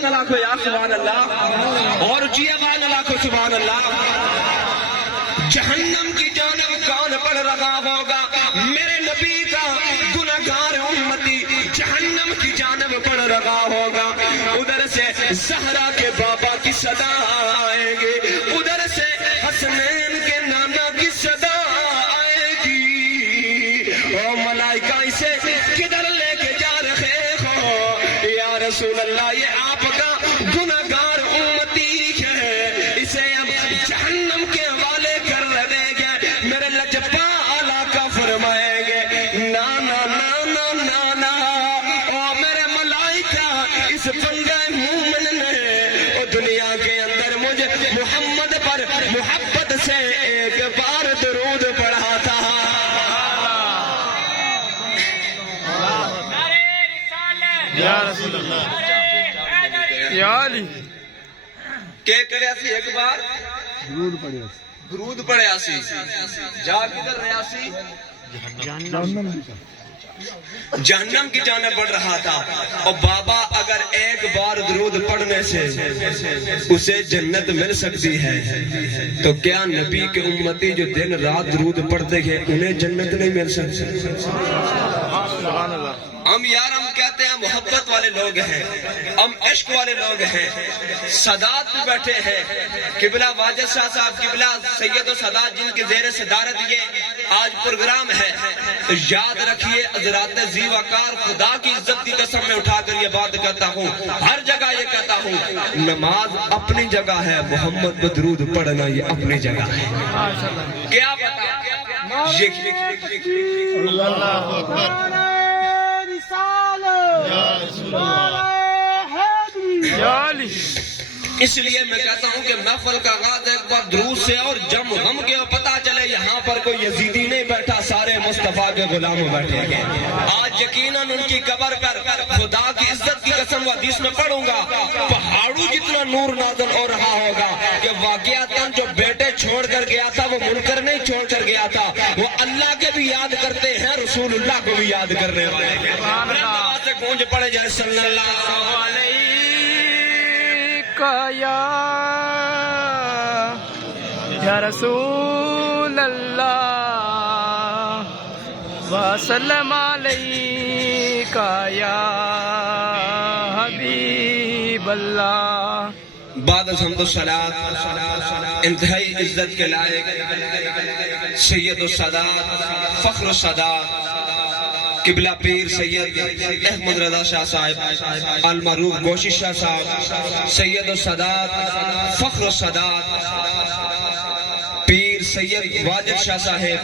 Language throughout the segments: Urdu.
آواز نہ لاکھو یا سبحان اللہ، اور اونچی آواز نہ لاکھو سبحان اللہ۔ جہنم کی جانب کون بڑھ رہا ہوگا؟ میرے نبی کا گنہگار امتی جہنم کی جانب بڑھ رہا ہوگا۔ ادھر سے زہرا کے بابا کی صدا آئے گی، ادھر سے حسنین کے نانا کی صدا آئے گی، اور ملائکہ اسے کدھر لے کے جا رہے ہو؟ یا رسول اللہ یہ آپ کا گنہگار امتی ہے، اسے ہم جہنم کے حوالے کر دیں گے۔ میرے لجپال آقا فرمائیں گے نا نا نا نا نا نا، او میرے ملائکہ اس بندے مومن نے او دنیا کے اندر مجھے محمد پر محبت سے ایک بار درود پڑھا تھا۔ یا رسول اللہ یا علی کہ کرے اسی ایک بار درود پڑھے اسی، جا کدھر رہے اسی؟ جہنم کی جانب بڑھ رہا تھا۔ اور بابا اگر ایک بار درود پڑھنے سے اسے جنت مل سکتی ہے تو کیا نبی کے امتی جو دن رات درود پڑھتے ہیں انہیں جنت نہیں مل سکتی؟ سبحان اللہ۔ ہم یار ہم کہتے ہیں محبت والے لوگ ہیں، ہم عشق والے لوگ ہیں، سادات میں بیٹھے ہیں، قبلہ واجد شاہ صاحب، قبلہ سید و سادات جن کے زیر صدارت یہ آج پروگرام ہے، تو یاد رکھیے حضرات ذی وقار خدا کی عزت کی قسم میں اٹھا کر یہ بات کہتا ہوں، ہر جگہ یہ کہتا ہوں، نماز اپنی جگہ ہے، محمد پر درود پڑھنا یہ اپنی جگہ ہے۔ کیا پتا اللہ اکبر یا علی۔ اس لیے میں کہتا ہوں کہ محفل کا آغاز ایک بار درود سے اور جم غم کے پتہ چلے یہاں پر کوئی یزیدی نہیں بیٹھا، سارے مصطفیٰ کے غلام بیٹھے ہیں۔ آج یقیناً ان کی قبر پر خدا کی عزت کی قسم و حدیث میں پڑھوں گا، پہاڑوں جتنا نور نازل ہو رہا ہوگا کہ واقعاتاً جو بیٹے چھوڑ کر گیا تھا وہ منکر نہیں چھوڑ کر گیا تھا، وہ اللہ کے بھی یاد کرتے ہیں، رسول اللہ کو بھی یاد کرنے والے ہیں۔ آواز سے گونج پڑے جائے صلی اللہ علیہ یا رسول اللہ وسلم علیک یا حبیب اللہ۔ بعد از حمد و صلات انتہائی عزت کے لائق سید السادات فخر السادات قبلہ پیر سید احمد رضا شاہ صاحب، المعروف گوشی شاہ صاحب، سید السادات فخر السادات پیر سید واجد شاہ صاحب،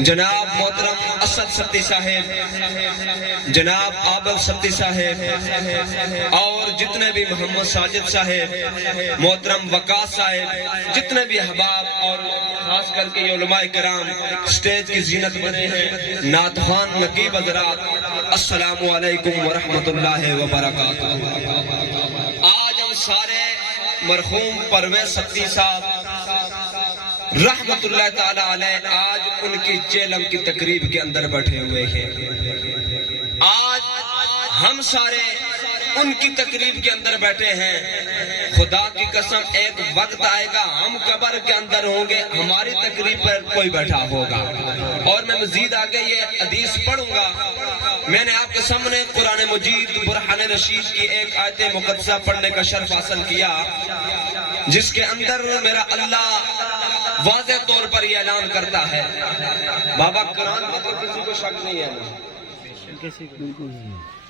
جناب محترم اسد ستی صاحب، جناب عابد ستی صاحب، اور جتنے بھی محمد ساجد صاحب، محترم وقاص صاحب، جتنے بھی احباب اور خاص کر کے یہ علماء کرام سٹیج کی زینت بنے ہیں، نعت خوان نقیب حضرات، السلام علیکم ورحمت اللہ وبرکاتہ۔ آج ہم سارے مرحوم پرویز ستی صاحب رحمت اللہ تعالی علیہ آج ان کی چیلم کی تقریب کے اندر بیٹھے ہوئے ہیں۔ آج ہم سارے ان کی تقریب کے اندر بیٹھے ہیں۔ خدا کی قسم ایک وقت آئے گا ہم قبر کے اندر ہوں گے، ہماری تقریب پر کوئی بیٹھا ہوگا، اور میں مزید آگے یہ حدیث پڑھوں گا۔ میں نے آپ کے سامنے قرآن مجید برہان رشید کی ایک آیت مقدسہ پڑھنے کا شرف حاصل کیا، جس کے اندر میرا اللہ واضح طور پر یہ اعلان کرتا ہے۔ بابا قرآن پر کسی کو شک نہیں ہے نا؟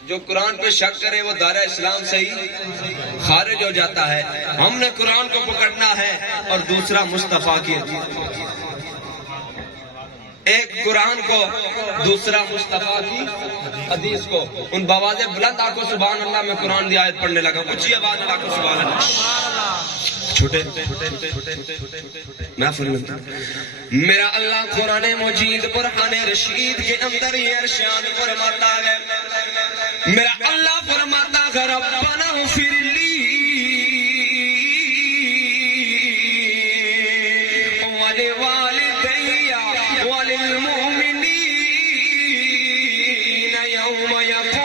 جو قرآن پہ شک کرے وہ دائرہ اسلام سے ہی خارج ہو جاتا ہے۔ ہم نے قرآن کو پکڑنا ہے اور دوسرا مصطفیٰ کی ایک قرآن کو، دوسرا مصطفیٰ کی حدیث کو۔ ان بآواز بلند آنکھوں سبحان اللہ میں قرآن کی آیت پڑھنے لگا، اونچی آواز میں آنکھوں سبحان اللہ۔ چھوٹے محفل میں میرا اللہ قرآن مجید برہان رشید کے اندر یہ ارشاد فرماتا ہے، میرا اللہ فرماتا ہے ربنا اغفر لی ولوالدی وللمؤمنین یوم یقوم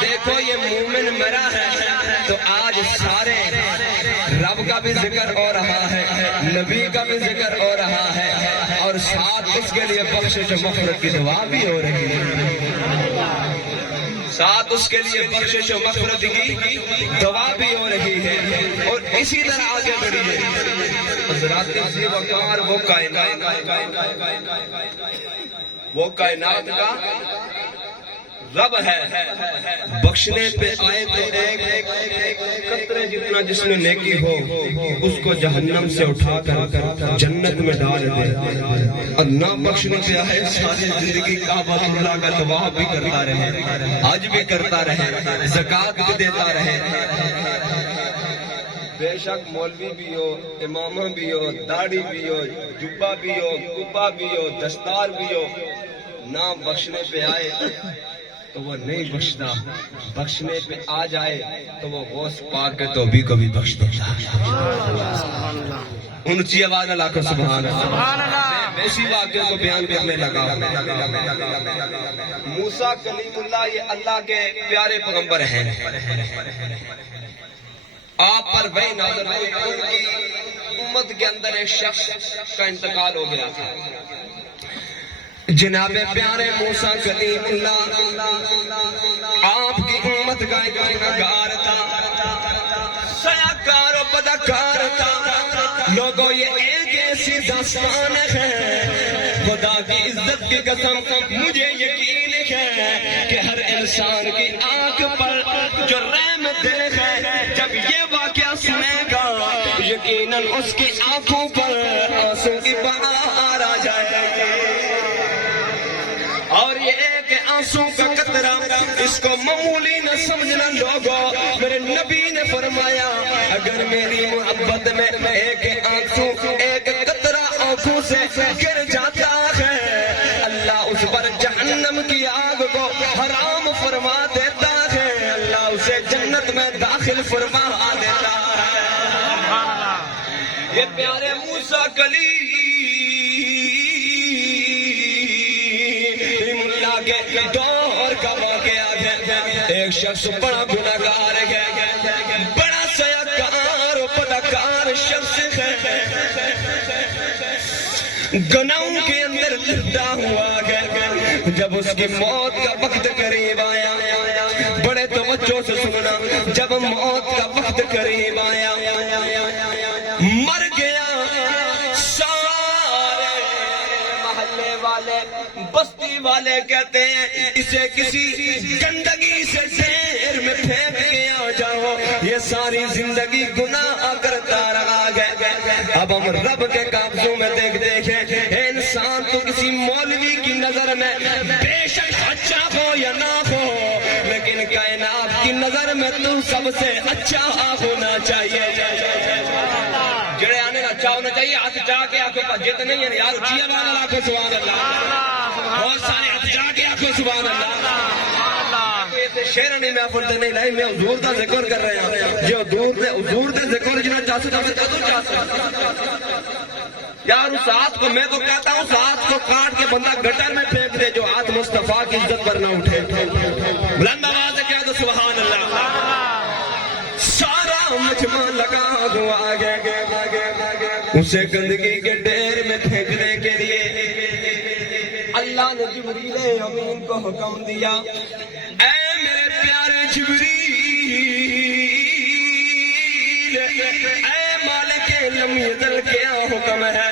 دیکھو یہ مومن مرا ہے تو آج سارے رب کا بھی ذکر ہو رہا ہے، نبی کا بھی ذکر ہو رہا ہے، اور ساتھ اس کے لیے بخشش و مغفرت کی دعا بھی ہو رہی ہے، ساتھ اس کے لیے بخشش و مغفرت کی دعا بھی ہو رہی ہے، اور اسی طرح آگے بڑھیے حضرات وقار وہ کائنات کا رب ہے، بخشنے پہ آئے تو ایک قطرے جتنا جس میں نیکی ہو اس کو جہنم سے اٹھا کر جنت میں ڈال دے، اور نہ بخشنے پہ آئے ساری زندگی کعبۃ اللہ کا طواف بھی کرتا رہے، حج بھی کرتا رہے، زکوٰۃ بھی دیتا رہے، بے شک مولوی بھی ہو، امامہ بھی ہو، داڑھی بھی ہو، جبہ بھی ہو، کپا بھی ہو، دستار بھی ہو، نہ بخشنے پہ آئے تو وہ نہیں بخشتا، بخشنے پہ آ جائے تو وہ غوث پاک کے توبہ کو بھی بخش دیتا ہے۔ اونچی آواز اللہ کو سبحان اللہ۔ میں اسی واقعے کو بیان کرنے لگا۔ موسیٰ کلیم اللہ یہ اللہ کے پیارے پیغمبر ہیں، آپ پر وحی نازل ہوئی، ان کی امت کے اندر ایک شخص کا انتقال ہو گیا تھا، جناب پیارے موسیٰ کلیم اللہ آپ کی امت کا ایک گنہگار تھا، سیاکار و بدکار تھا۔ لوگوں یہ ایک ایسی داستان ہے، خدا کی عزت کی قسم مجھے یقین ہے کہ ہر انسان کی آنکھ پر جو رحمت ہے، جب یہ واقعہ سنے گا یقیناً اس کی آنکھوں پر آنسو کی بہار آ جائے گی، اور یہ ایک آنسو کا قطرہ اس کو معمولی نہ سمجھنا لوگوں، میرے نبی نے فرمایا اگر میری محبت میں ایک آنسو ایک قطرہ آنکھوں سے گر جاتا ہے، اللہ اس پر جہنم کی آگ کو حرام فرما دیتا ہے، اللہ اسے جنت میں داخل فرما دیتا ہے۔ یہ پیارے موسیٰ کلیم اللہ کے دور کا واقعہ ہے، ایک شخص بڑا گنہگار ہے، بڑا سیاکار و بدکار شخص ہے، گناہوں کے اندر لپٹا ہوا ہے۔ جب اس کی موت کا وقت قریب آیا، بڑے توجہ سے سننا، جب موت کا وقت قریب آیا مر گیا، سارے محلے والے بستی والے کہتے ہیں اسے کسی گندگی سے ڈھیر میں پھینک کے آ جاؤ، یہ ساری زندگی گناہ کرتا رہا ہے۔ اب ہم رب کے قابضوں میں دیکھیں انسان تو کسی مولوی کی نظر میں بے شک اچھا ہو یا نہ ہو، لیکن کائنات کی نظر میں تو سب سے اچھا ہونا چاہیے۔ جڑے آنے اچھا ہونا چاہیے، ہاتھ جا کے آنکھوں پر جت نہیں ہے یار، اچھی آواز اللہ کو سبحان اللہ، بہت سارے ہاتھ جا کے آنکھوں سبحان اللہ۔ شیرانی محفل تے نہیں لائی، میں حضور دا ذکر کر رہا ہوں، جو حضور دے ذکر جنہ چاہ سکتا میں کدوں چاہ سکتا یار، اس ہاتھ کو میں تو کہتا ہوں اس ہاتھ کو کاٹ کے بندہ گٹر میں پھینک دے جو ہاتھ مصطفیٰ کی عزت پر نہ اٹھے۔ بلند آواز سے کہہ دو سبحان اللہ۔ سارا مجمع لگا ہوا آگے اسے گندگی کے ڈھیر میں پھینکنے کے لیے اللہ نے جبریل امین کو حکم دیا، اے میرے پیارے جبریل، اے مالک لم یزل کیا حکم ہے،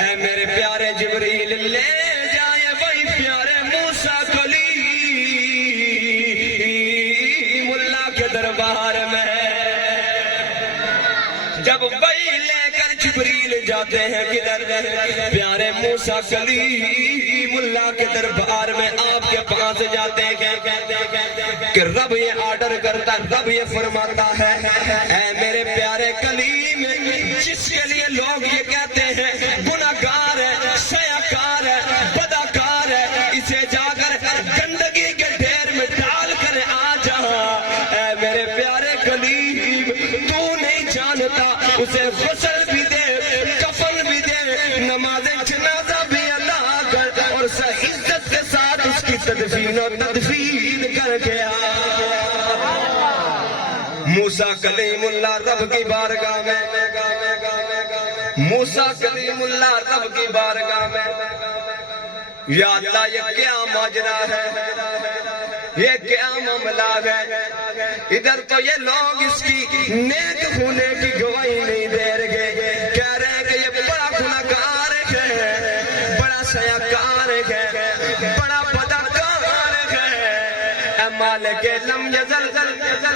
اے میرے پیارے جبریل لے جائے وہی پیارے موسیٰ کلیم اللہ کے دربار میں۔ جب وہی لے کر جبریل جاتے ہیں کدھر؟ پیارے موسیٰ کلیم اللہ کے دربار میں آپ کے پاس جاتے ہیں کہ رب یہ آرڈر کرتا، رب یہ فرماتا ہے، اے میرے پیارے کلیم، جس کے لیے لوگ یہ کہتے ہیں گناہگار ہے، سیاکار ہے، بدکار ہے، اسے جا کر گندگی کے ڈھیر میں ڈال کر آ جا، اے میرے پیارے کلیم تو نہیں جانتا، اسے غسل بھی دے، کفن بھی دے، نماز جنازہ بھی ادا کر، اور عزت کے ساتھ اس کی تدفین و تدفین کر کے آ۔ موسیٰ کلیم اللہ رب کی بارگاہ میں، موسیٰ کلیم اللہ رب کی بارگاہ میں، یا اللہ یہ کیا ماجرا ہے، یہ کیا معاملہ ہے؟ ادھر تو یہ لوگ اس کی نیک ہونے کی گواہی نہیں دے رہے، کہہ رہے ہیں کہ یہ بڑا گناہگار ہے، بڑا سیاکار ہے، بڑا بدکار ہے۔ اے مالک لم یزل،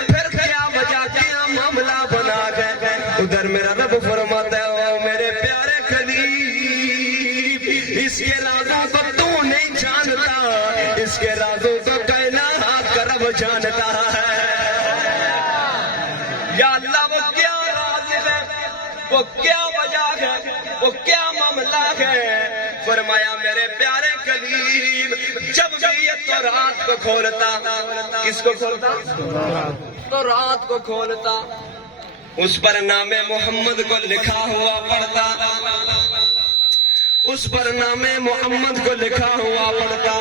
پھر کیا وجہ، کیا معاملہ بنا گئے؟ ادھر میرا رب فرماتا ہے او میرے پیارے خلیل، اس کے رازوں کو تو نہیں جانتا، اس کے رازوں کو کائنات کا رب جانتا ہے۔ یا اللہ وہ کیا راز ہے، وہ کیا وجہ ہے، وہ کیا معاملہ ہے؟ فرمایا میرے پیارے خلیل جب بھی یہ تو رات کو کھولتا، کس کو کھولتا؟ تو رات کو کھولتا، اس پر نام محمد کو لکھا ہوا پڑتا، اس پر نام محمد کو لکھا ہوا پڑتا،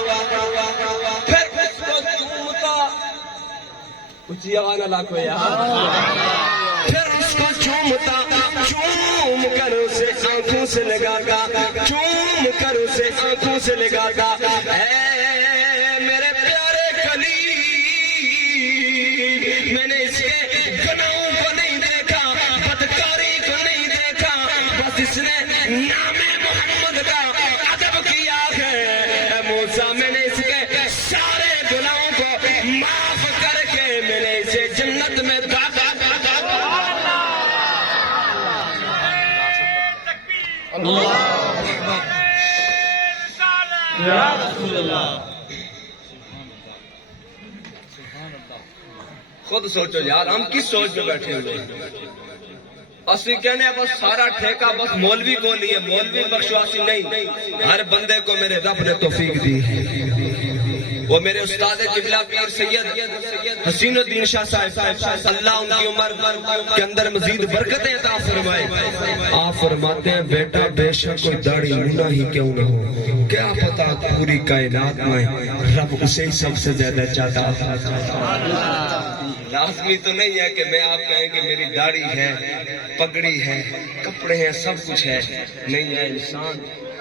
پھر اس کو چومتا، کچھ یہاں نہ لاکھو یار، پھر اس کو چومتا، چوم کر اسے آنکھوں سے لگاتا، چوم کر اسے آنکھوں سے لگاتا۔ اے میرے پیارے خلیل، میں نے اس کے گناہوں کو نہیں دیکھا، بدکاری کو نہیں دیکھا، بس اس نے نام محمد کا ادب کیا ہے۔ اے موسیٰ میں نے اس کے سارے گناہوں کو معاف کر کے میں نے اسے جنت میں داخل۔ خود سوچو یار، ہم کس سوچ میں بیٹھے ہوئے ہیں؟ اسی کہنے بس سارا ٹھیکہ بس مولوی کو نہیں ہے، مولوی بخشواسی نہیں، ہر بندے کو میرے رب نے توفیق دی ہے۔ وہ میرے استاد قبلہ پیر سید حسین الدین شاہ صاحب، اللہ ان کی عمر کے اندر مزید برکتیں عطا فرمائے۔ آپ فرماتے ہیں بیٹا بے شک کوئی داڑھی منا ہی کیوں نہ ہو، کیا پتا پوری کائنات میں رب اسے ہی سب سے زیادہ چاہتا ہے۔ لازمی تو نہیں ہے کہ میں آپ کہیں کہ میری داڑھی ہے، پگڑی ہے، کپڑے ہیں، سب کچھ ہے، نہیں ہے۔ انسان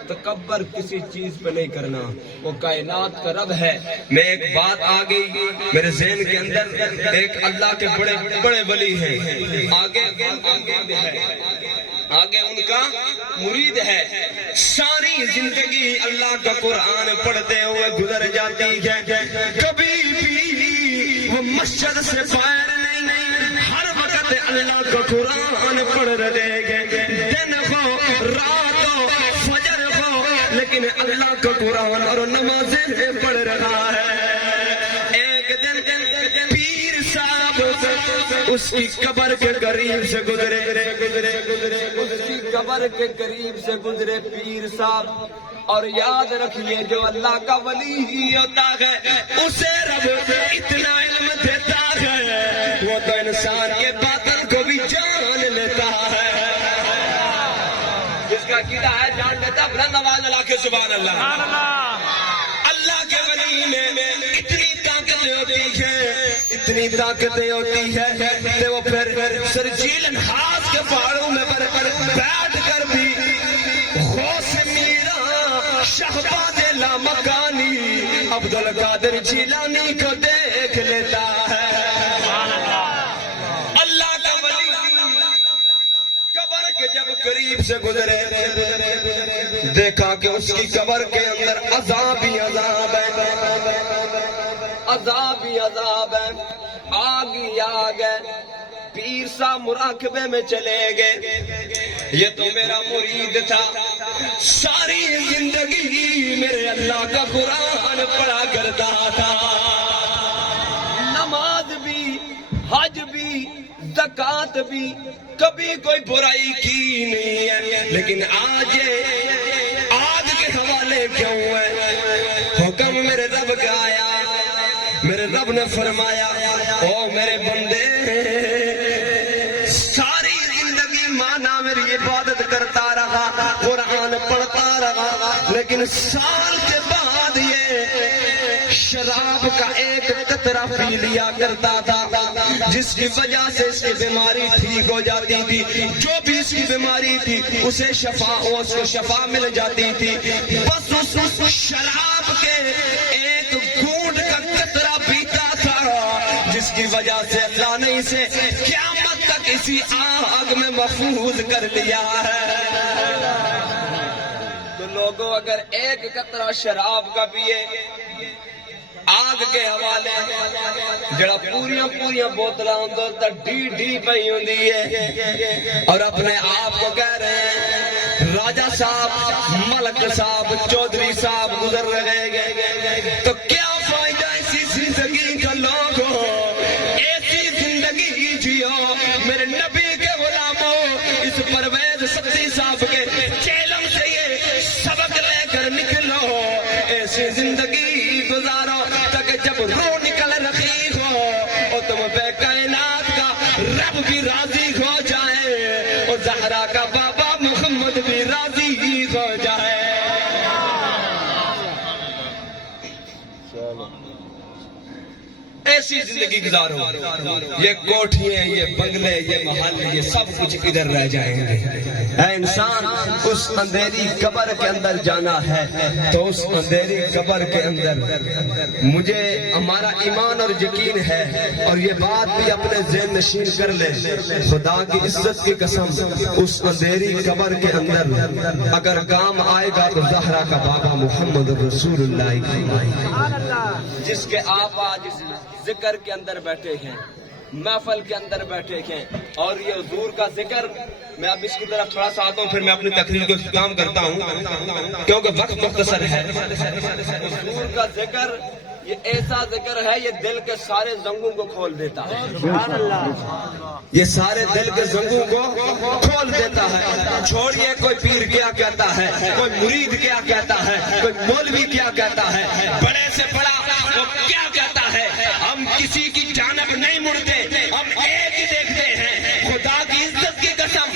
تکبر کسی چیز پہ نہیں کرنا، وہ کائنات کا رب ہے۔ میں ایک بات آ گئی میرے ذہن کے اندر، ایک اللہ کے بڑے بڑے ولی ہیں، آگے ان کا مرید ہے، ساری زندگی اللہ کا قرآن پڑھتے ہوئے گزر جاتی ہے، کبھی بھی وہ مسجد سے باہر نہیں، ہر وقت اللہ کا قرآن پڑھ رہے گے، دن ہو رات ہو فجر ہو، لیکن اللہ کا قرآن اور نمازیں پڑھ رہا ہے۔ ایک دن پیر صاحب اس کی قبر کے قریب سے گزرے، اس کی قبر کے قریب سے گزرے پیر صاحب، اور یاد رکھیے جو اللہ کا ولی ہی ہوتا ہے اسے رب اتنا علم دیتا ہے، وہ تو انسان کے باطن کو بھی جان لیتا ہے۔ جس کا عقیدہ ہے جان لیتا، بلند آواز اللہ کے سبحان اللہ۔ اللہ کے ولی میں اتنی طاقت ہوتی ہے، اتنی طاقتیں ہوتی ہے کہ وہ پھر سرجیل انہاس کے پہاڑوں میں بیٹھ کر بھی غوث میرا شہباز لامکانی عبدالقادر جیلانی کو دیکھ لیتا ہے۔ اللہ کا ولی قبر کے جب قریب سے گزرے، دیکھا کہ اس کی قبر کے اندر عذاب ہی عذاب ہے، عذاب ہی عذاب ہے، آگ ہی آگ ہے۔ پیر صاحب مراقبے میں چلے گئے، یہ تو میرا مرید تھا، ساری زندگی میرے اللہ کا قرآن پڑھا کرتا تھا، نماز بھی، حج بھی، زکات بھی، کبھی کوئی برائی کی نہیں ہے، لیکن آج آگ کے حوالے کیوں ہے؟ حکم میرے رب کا آیا، میرے رب نے فرمایا او میرے بندے، ساری زندگی مانا میری عبادت کرتا رہا، قرآن پڑھتا رہا، لیکن سال کے بعد یہ شراب کا ایک قطرہ پی لیا کرتا تھا، جس کی وجہ سے اس کی بیماری ٹھیک ہو جاتی تھی، جو بھی اس کی بیماری تھی اسے اس کو شفا مل جاتی تھی، بس اس شراب کے ایک گھونٹ کا قطرہ پیتا تھا، جس کی وجہ سے اللہ نے اسے قیامت تک اسی آگ میں محفوظ کر لیا ہے۔ تو لوگوں اگر ایک قطرہ شراب کا پیے آگ کے حوالے جڑا پوریاں بوتلاں اندر تا ڈی پئی ہوندی ہے، اور اپنے آپ کو کہہ رہے ہیں راجہ صاحب، ملک صاحب، چودھری صاحب گزر رہے گئے، تو کیا فائدہ ایسی زندگی کا لوگوں، ایسی زندگی جیو میرے نبی کے غلاموں، اس پرویز سبزی صاحب کے چیلم سے یہ سبق لے کر نکلو، ایسی زندگی گزارو تاکہ جب روح نکل رہی ہو اور تم بے کائنات کا رب بھی راضی ہو جائے اور زہرا کا بابا محمد بھی راضی ہو جائے۔ ایسی زندگی گزارو، یہ کوٹھیاں، یہ بنگلے، یہ محل، یہ سب کچھ ادھر رہ جائیں گے۔ اے انسان، اس اندھیری قبر کے اندر جانا ہے تو اس اندھیری قبر کے اندر مجھے ہمارا ایمان اور یقین ہے، اور یہ بات بھی اپنے ذہن نشین کر لے، خدا کی عزت کی قسم، اس اندھیری قبر کے اندر اگر کام آئے گا تو زہرا کا بابا محمد رسول اللہ، جس کے آپ آج ذکر کے اندر بیٹھے ہیں، محفل کے اندر بیٹھے ہیں، اور یہ حضور کا ذکر، میں اب اس کی طرف تھوڑا سا آتا ہوں پھر میں اپنی تقریر کو اختتام کرتا ہوں کیونکہ وقت مختصر ہے۔ حضور کا ذکر یہ ایسا ذکر ہے، یہ دل کے سارے زنگوں کو کھول دیتا ہے، یہ سارے دل کے زنگوں کو کھول دیتا ہے۔ چھوڑیے کوئی پیر کیا کہتا ہے، کوئی مرید کیا کہتا ہے، کوئی مولوی کیا کہتا ہے، بڑے سے بڑا وہ کیا کہتا ہے، ہم کسی کی جانب نہیں مڑتے، ہم ایک ہی دیکھتے ہیں۔ خدا کی عزت کی قسم،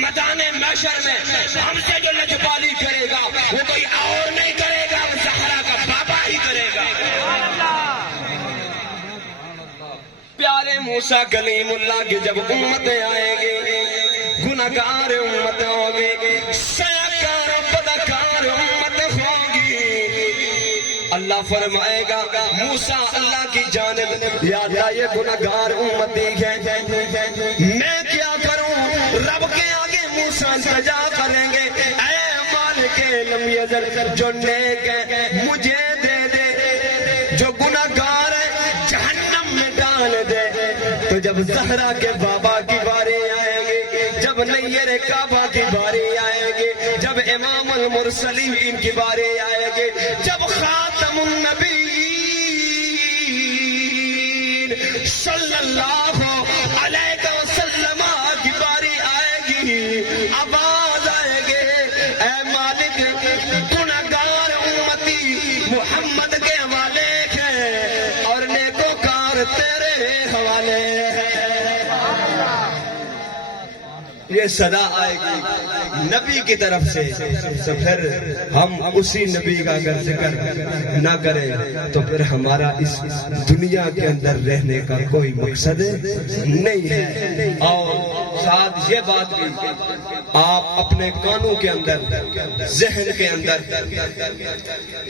میدان محشر میں ہم سے جو لجبالی کرے گا وہ کوئی اور نہیں کرے گا، وہ زہرا کا بابا ہی کرے گا۔ پیارے موسیٰ کلیم اللہ کی جب امتیں آئیں گی، گناہگار امت ہوگی، سیاکار بدکار امت ہوگی، اللہ فرمائے گا موسیٰ اللہ کی جانب، یا اللہ یہ گناہگار امتی ہے، میں کیا کروں؟ رب کے آگے موسیٰ سجا کریں گے، اے مالک لم یزل، جو نیک ہے مجھے دے دے، جو گناہگار ہے جہنم میں ڈال دے۔ تو جب زہرا کے بابا کی باری آئے گی، جب نیر کعبہ کی باری آئے گی، جب امام المرسلین کی باری آئے گی، جب خاتم النبیین صلی اللہ علیہ وسلم کی باری آئے گی، آواز آئے گی، اے مالک گناہگار امتی محمد کے حوالے ہے اور نیکوکار تیرے حوالے ہے۔ یہ صدا آئے گی نبی کی طرف سے، تو پھر ہم اسی نبی کا اگر ذکر نہ کریں تو پھر ہمارا اس دنیا کے اندر رہنے کا کوئی مقصد نہیں ہے۔ اور ساتھ یہ بات بھی آپ اپنے کانوں کے اندر، ذہن کے اندر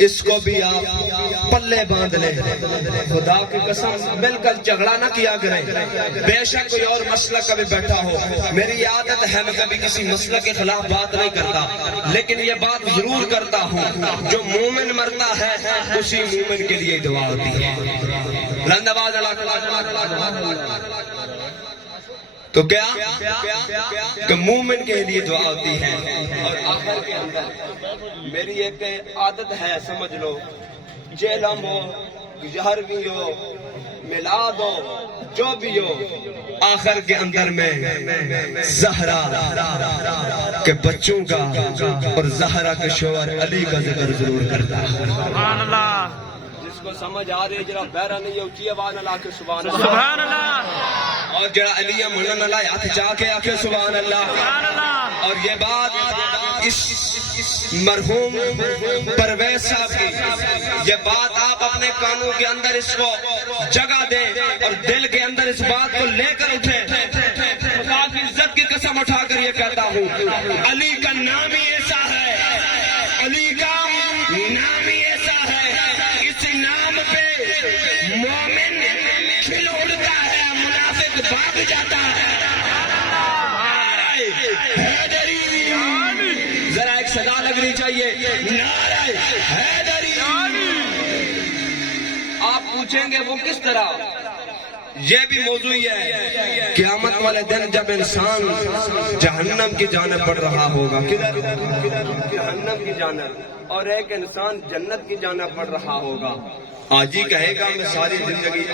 اس کو بھی آپ پلے باندھ لیں، خدا کی قسم مل کر جھگڑا نہ کیا کریں، بے شک کوئی اور مسئلہ کبھی بیٹھا ہو، میری عادت ہے میں کبھی کسی مسئلہ کے خلاف بات نہیں کرتا، لیکن یہ بات ضرور کرتا ہوں، جو مومن مرتا ہے اسی مومن کے لیے دعا ہوتی ہے۔ لندباد تو کیا کہ مومن کے لیے دعا ہوتی ہے۔ اور آخر کے اندر میری ایک عادت ہے، سمجھ لو، جیلم ہو، یہروی ہو، میلاد ہو، جو بھی ہو، آخر کے اندر میں زہرا کے بچوں کا اور زہرا کے شوہر علی کا ذکر ضرور کرتا ہے۔ سبحان اللہ، جس کو سمجھ آ رہی جرا بہرا نہیں ہے اچھی آواز اللہ کے سبحان اللہ، سبحان اللہ، اور جڑا علی منن اللہ ہاتھ چاہ کے آکھے سبحان اللہ۔ سبحان اللہ، اور یہ بات اس مرحوم پرویز صاحب کی یہ بات آپ اپنے کانوں کے اندر اس کو جگہ دیں اور دل کے اندر اس بات کو لے کر اٹھیں. خدا کی عزت کی قسم اٹھا کر یہ کہتا ہوں، علی کا نام ہی ایسا ہے، علی کا نام ہی ایسا ہے، اس نام پہ مومن کھل اڑتا ہے، منافق بھاگ جاتا ہے. حیدری، ذرا ایک صدا لگنی چاہیے، نعرہ حیدری. آپ پوچھیں گے وہ کس طرح؟ یہ بھی موضوع ہے، قیامت والے دن جب انسان جہنم کی جانب بڑھ رہا ہوگا، جہنم کی جانب، اور ایک انسان جنت کی جانب بڑھ رہا ہوگا، آج ہی کہے گا میں ساری زندگی